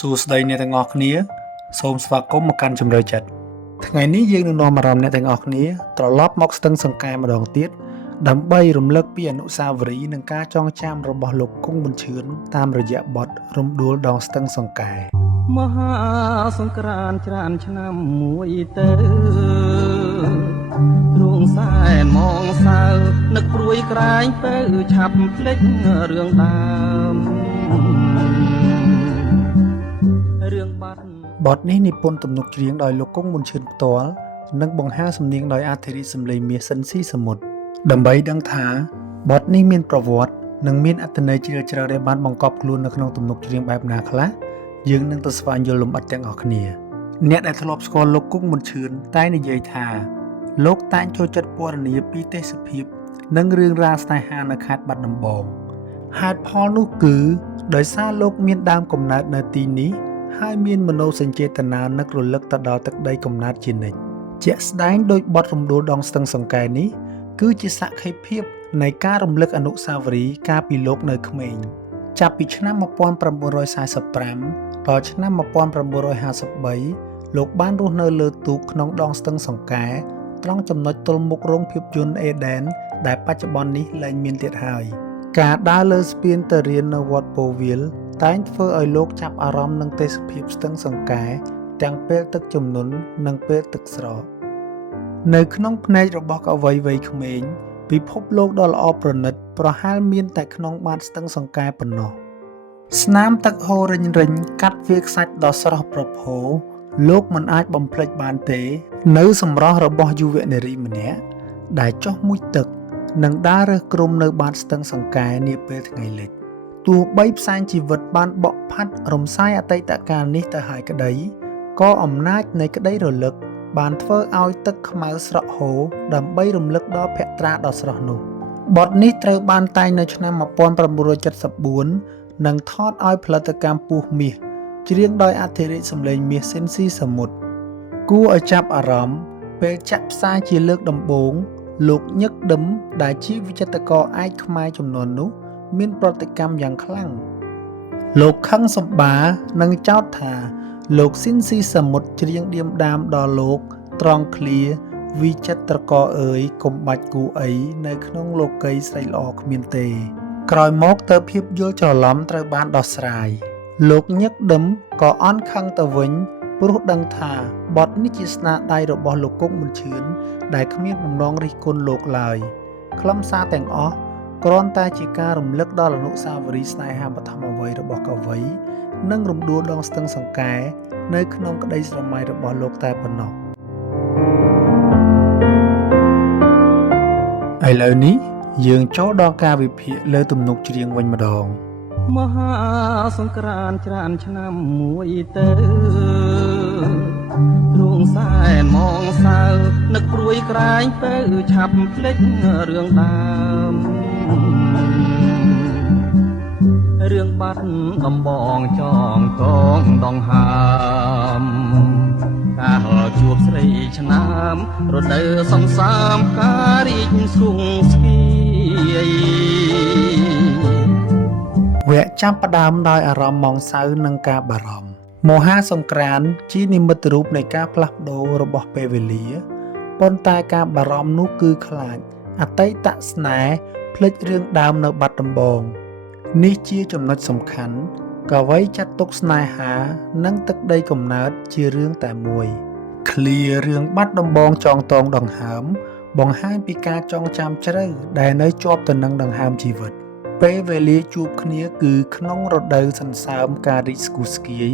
សួស្តីអ្នកទាំងអស់គ្នាសូមស្វាគមន៍មកកាន់ជម្រៅចិត្តថ្ងៃនេះយើងនឹងនាំអារម្មណ៍អ្នកទាំងអស់គ្នាត្រឡប់មកស្ទឹងសង្កែម្ដងទៀតដើម្បីរំលឹកពីអនុស្សាវរីយ៍និងការចងចាំរបស់លោកគង់ប៊ុនឈឿនតាមរយៈបទរំដួលដងស្ទឹងសង្កែមហាសង្ក្រាន្តច្រើនឆ្នាំមួយទៅទ្រង់សែនមកសៅនឹកព្រួយក្រែងទៅឆាប់ភ្លេចរឿងដើមរឿងបាត់បទនេះនិពន្ធទំនុកច្រៀងដោយលោកគង់ប៊ុនឈឿនផ្ទាល់និងបង្ហាញសំនៀងដោយអធិរាជសំឡេងមាសសិនស៊ីសមុទ្រដើម្បីដឹងថាបទនេះមានប្រវត្តិនិងមានអត្ថន័យជ្រាលជ្រៅដែលបានបង្កប់ខ្លួននៅក្នុងទំនុកច្រៀងបែបណាខ្លះយើងនឹងទៅស្វែងយល់លម្អិតទាំងអស់គ្នាអ្នកដែលធ្លាប់ស្គាល់លោកគង់ប៊ុនឈឿនតែនិយាយថាលោកតែងចូលចិត្តពណ៌នាពីទេសភាពនិងរឿងរ៉ាវស្នេហានៅខេត្តបាត់ដំបងហេតុផលនោះគឺដោយសារលោកមានដើមកំណើតនៅទីនេះហើយមានមនោសញ្ចេតនានឹករលឹកទៅដល់ទឹកដីកំណើតជានិច្ចជាក់ស្ដែងដោយបទរំដួលដងស្ទឹងសង្កែនេះគឺជាសក្ខីភាពនៃការរំលឹកអនុស្សាវរីយ៍កាលពីលោកនៅក្មេងចាប់ពីឆ្នាំ1945ដល់ឆ្នាំ1953លោកបានរស់នៅលើទូកក្នុងដងស្ទឹងសង្កែត្រង់ចំណុចទល់មុខរោងភាពយន្តអេដែនដែលបច្ចុប្បន្ននេះលែងមានទៀតហើយការដើរលើស្ពានទៅរៀននៅវត្តពោធិ៍វាលតែងធ្វើឲ្យលោកចាប់អារម្មណ៍នឹងទេសភាពស្ទឹងសង្កែទាំងពេលទឹកជំនន់និងពេលទឹកស្រកនៅក្នុងភ្នែករបស់កវីវ័យក្មេងពិភពលោកដ៏ល្អប្រណិតប្រហែលមានតែក្នុងបាតស្ទឹងសង្កែប៉ុណ្ណោះស្នាមទឹកហូររិញរិញកាត់វាខ្សាច់ដ៏ស្រស់ប្រផូរលោកមិនអាចបំភ្លេចបានទេនៅសម្រស់របស់យុវនារីម្នាក់ដែលចុះមុជទឹកនិងដើររើសគ្រំនៅបាតស្ទឹងសង្កែនាពេលថ្ងៃលិចទោះបីផ្សែងជីវិតបានបក់ផាត់រំសាយអតីតកាលនេះទៅហើយក្តីក៏អំណាចនៃក្តីរលឹកបានធ្វើឲ្យទឹកខ្មៅស្រក់ហូរដើម្បីរំលឹកដល់ភក្ត្រាដ៏ស្រស់នោះបទនេះត្រូវបានតែងនៅឆ្នាំ1974និងថតឲ្យផលិតកម្មពស់មាសច្រៀងដោយអធិរាជសំឡេងមាសសិនស៊ីសមុទ្រគួរឲ្យចាប់អារម្មណ៍ពេលចាក់ផ្សាយជាលើកដំបូងលោកញឹកដឹមដែលជាវិចិត្រករឯកខ្មែរចំនួននោះមានប្រតិកម្មយ៉ាងខ្លាំងលោកខឹងសម្បានិងចោទថាលោកស៊ីនស៊ីសមុទ្រច្រៀងឌៀមដាមដល់លោកត្រង់ឃ្លាវិចិត្រករអើយកុំបាច់គូអីនៅក្នុងលោកីស្រីល្អគ្មានទេក្រោយមកទៅភាពយល់ច្រឡំត្រូវបានដោះស្រាយលោកញឹកដឹមក៏អន់ខឹងទៅវិញព្រោះដឹងថាបទនេះជាស្នាដៃរបស់លោកគង់ប៊ុនឈឿនដែលគ្មានបំណងរិះគន់លោកឡើយខ្លឹមសារទាំងអស់គ្រាន់តែជាការរំលឹកដល់អនុស្សាវរីយ៍ស្នេហាបឋមវ័យរបស់កវីនិងរំដួលដងស្ទឹងសង្កែនៅក្នុងក្តីស្រមៃរបស់លោកតែប៉ុណ្ណោះឥឡូវនេះយើងចូលដល់ការវិភាគលើទំនុកច្រៀងវិញម្ដងមហាសង្ក្រាន្តច្រើនឆ្នាំមួយទៅទ្រង់សែនមកសៅនឹកព្រួយក្រែងទៅឆាប់ភ្លេចរឿងដើមរឿងបាត់ដំបងចងកងដងហើមការជួបស្រីឆ្នាំរដូវសំសាមការរីកស្គងស្គីវគ្គចាប់ផ្ដើមដោយអារម្មណ៍ម៉ងសៅនិងការបារម្ភមហាសង្ក្រាន្តជានិមិត្តរូបនៃការផ្លាស់ប្ដូររបស់ពេលវេលាប៉ុន្តែការបារម្ភនោះគឺខ្លាចអតីតស្នេហ៍ភ្លេចរឿងដើមនៅបាត់ដំបងនេះជាចំណុចសំខាន់កវីចាត់ទុកស្នេហានិងទឹកដីកំណើតជារឿងតែមួយឃ្លារឿងបាត់ដំបងចងតងដង្ហើមបង្ហាញពីការចងចាំជ្រៅដែលនៅជាប់ទៅនឹងដង្ហើមជីវិតពេលវេលាជួបគ្នាគឺក្នុងរដូវសន្សើមការរីកស្គូស្គាយ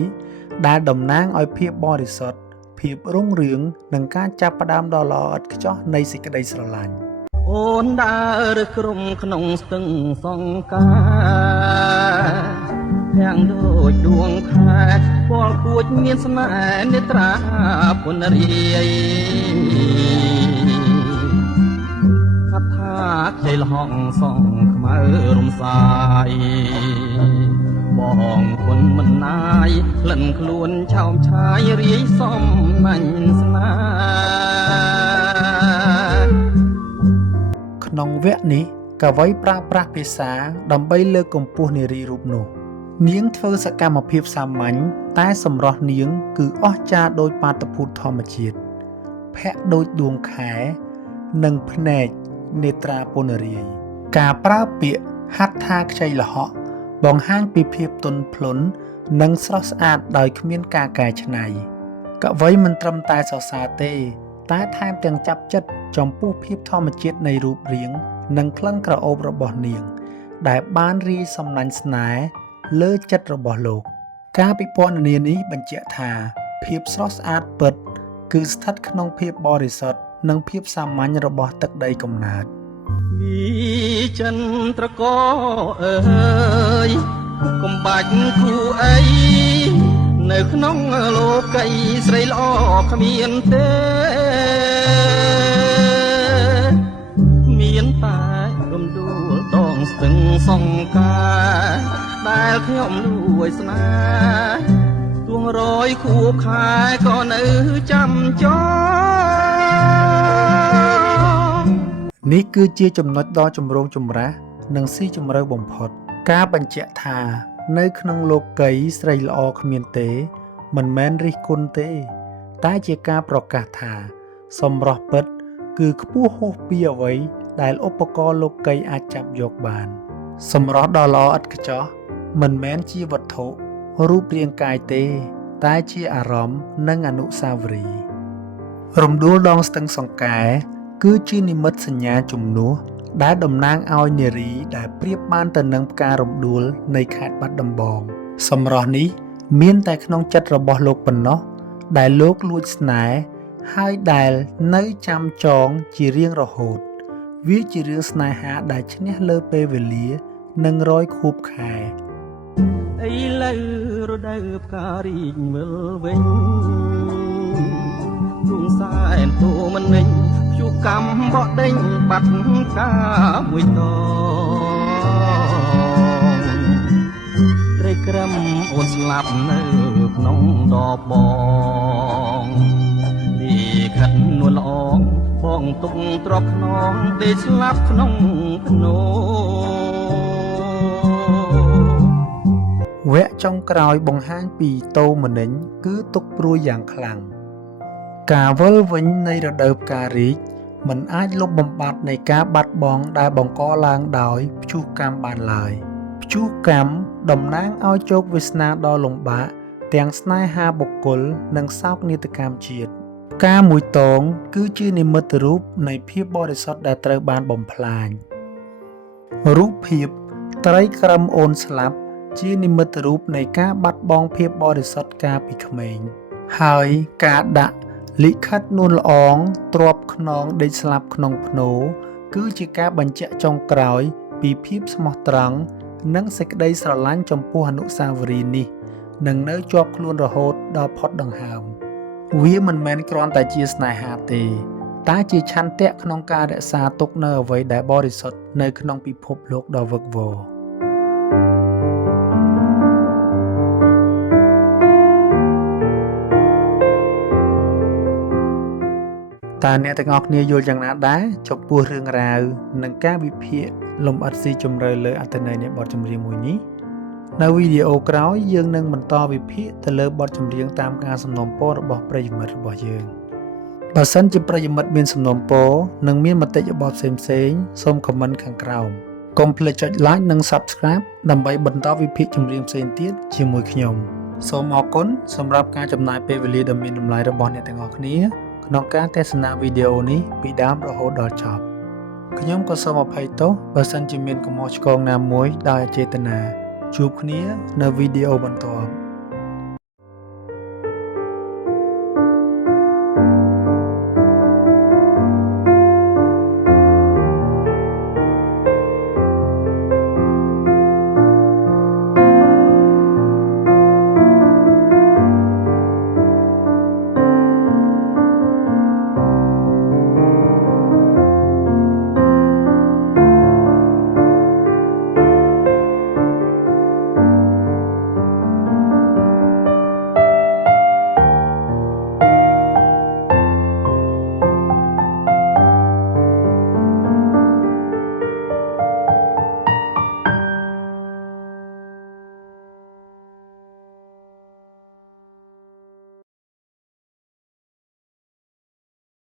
ដែលតំណាងឲ្យភាពបរិសុទ្ធភាពរុងរឿងនិងការចាប់ផ្ដើមដ៏ល្អឥតខ្ចោះនៃសេចក្តីស្រឡាញ់អូនដើររើសគ្រំក្នុងស្ទឹងសង្កាទាំងដូចដួងខែពលគួចមានស្នេហ៍នេត្រាពុនរាយកថាខ្ចីលហងសងខ្មៅរំសាយបងគុណមិនណាយក្លិនខ្លួនឆោមឆាយរាយសំណាញ់ស្នាក្នុងវគ្គនេះកវីប្រើប្រាស់ភាសាដើម្បីលើកកម្ពស់នារីរូបនោះ នាងធ្វើសកម្មភាពសាមញ្ញតែសម្រស់នាងគឺអស្ចារ្យដោយបាតុភូតធម្មជាតិភ័ក្រដូចដួងខែនិងភ្នែកនេត្រាពនរាយការប្រើពាក្យហត្ថាខ្ចីលហកបង្ហាញពីភាពទន់ភ្លន់និងស្រស់ស្អាតដោយគ្មានការកែច្នៃកវីមិនត្រឹមតែសរសើរទេតែថែមទាំងចាប់ចិត្តចំពោះភាពធម្មជាតិនៃរូបរាងនិងក្លិនក្រអូបរបស់នាងដែលបានរាយសំណាញ់ស្នេហ៍លើចិត្តរបស់លោកការពិពណ៌នានេះបញ្ជាក់ថាភាពស្រស់ស្អាតពិតគឺស្ថិតក្នុងភាពបរិសុទ្ធនិងភាពសាមញ្ញរបស់ទឹកដីកំណើតវិចិត្រកអើយកុំបាច់គូអីនៅក្នុងលោកីស្រីល្អគ្មានទេមានតែរំដួលដងស្ទឹងសង្ការដែលខ្ញុំលួចស្នេហ៍ទួងរយខួបខែក៏នៅចាំចងនេះគឺជាចំណុចដ៏ចម្រូងចម្រាសនិងស៊ីជម្រៅបំផុតការបញ្ជាក់ថានៅក្នុងលោកីស្រីល្អគ្មានទេមិនមែនរិះគន់ទេតែជាការប្រកាសថាសម្រស់ពិតគឺខ្ពស់ហួសពីអ្វីដែលឧបករណ៍លោកីអាចចាប់យកបានសម្រស់ដ៏ល្អឥតខ្ចោះមិនមែនជាវត្ថុរូបរាងកាយទេតែជាអារម្មណ៍និងអនុស្សាវរីយ៍រំដួលដងស្ទឹងសង្កែគឺជានិមិត្តសញ្ញាជំនួសដែលតំណាងឲ្យនារីដែលប្រៀបបានទៅនឹងផ្ការំដួលនៃខេត្តបាត់ដំបងសម្រស់នេះមានតែក្នុងចិត្តរបស់លោកប៉ុណ្ណោះដែលលោកលួចស្នេហ៍ហើយដែលនៅចាំចងជារៀងរហូតវាជារឿងស្នេហាដែលឈ្នះលើពេលវេលានិងរយខួបខែឥឡូវរដូវផ្ការីកវិលវិញទួងសែនទូមិននិញព្យុះកម្មបក់ដេញបាត់កាមួយតត្រីក្រឹមអូនស្លាប់នៅក្នុងដបបងលីខិតនួនល្អងបងទុកទ្រពខ្នងដេកស្លាប់ក្នុងភ្នោវគ្គចុងក្រោយបង្ហាញពីតោមនិញគឺទុកព្រួយយ៉ាងខ្លាំងការវិលវិញនៃរដូវផ្ការីកមិនអាចលុបបំបាត់នៃការបាត់បង់ដែលបង្កឡើងដោយព្យុះកម្មបានឡើយព្យុះកម្មតំណាងឲ្យជោគវាសនាដ៏លំបាកទាំងស្នេហាបុគ្គលនិងសោកនាដកម្មជាតិផ្កាមួយតងគឺជានិមិត្តរូបនៃភាពបរិសុទ្ធដែលត្រូវបានបំផ្លាញរូបភាពត្រីក្រឹមអូនស្លាប់ជានិមិត្តរូបនៃការបាត់បង់ភាពបរិសុទ្ធកាលពីក្មេងហើយការដាក់លិខិតនួនល្អងទ្រពខ្នងដេកស្លាប់ក្នុងភ្នោគឺជាការបញ្ជាក់ចុងក្រោយពីភាពស្មោះត្រង់និងសេចក្តីស្រឡាញ់ចំពោះអនុស្សាវរីយ៍នេះនឹងនៅជាប់ខ្លួនរហូតដល់ផុតដង្ហើមវាមិនមែនគ្រាន់តែជាស្នេហាទេតែជាឆន្ទៈក្នុងការរក្សាទុកនៅអ្វីដែលបរិសុទ្ធនៅក្នុងពិភពលោកដ៏វឹកវរតើអ្នកទាំងអស់គ្នាយល់យ៉ាងណាដែរចំពោះរឿងរ៉ាវនិងការវិភាគលម្អិតស៊ីជម្រៅលើអត្ថន័យនៃបទចម្រៀងមួយនេះនៅវីដេអូក្រោយយើងនឹងបន្តវិភាគទៅលើបទចម្រៀងតាមការសំណូមពររបស់ប្រិយមិត្តរបស់យើងបើសិនជាប្រិយមិត្តមានសំណូមពរនិងមានមតិយោបល់ផ្សេងៗសូមខមមិនខាងក្រោមកុំភ្លេចចុច like និង subscribe ដើម្បីបន្តវិភាគចម្រៀងផ្សេងទៀតជាមួយខ្ញុំសូមអរគុណសម្រាប់ការចំណាយពេលវេលាដ៏មានតម្លៃរបស់អ្នកទាំងអស់គ្នាក្នុងការទស្សនាវីដេអូនេះពីដើមរហូតដល់ចប់ខ្ញុំក៏សូមអភ័យទោសបើសិនជាមានកំហុសឆ្គងណាមួយដោយអចេតនាជួបគ្នានៅវីដេអូបន្ទាប់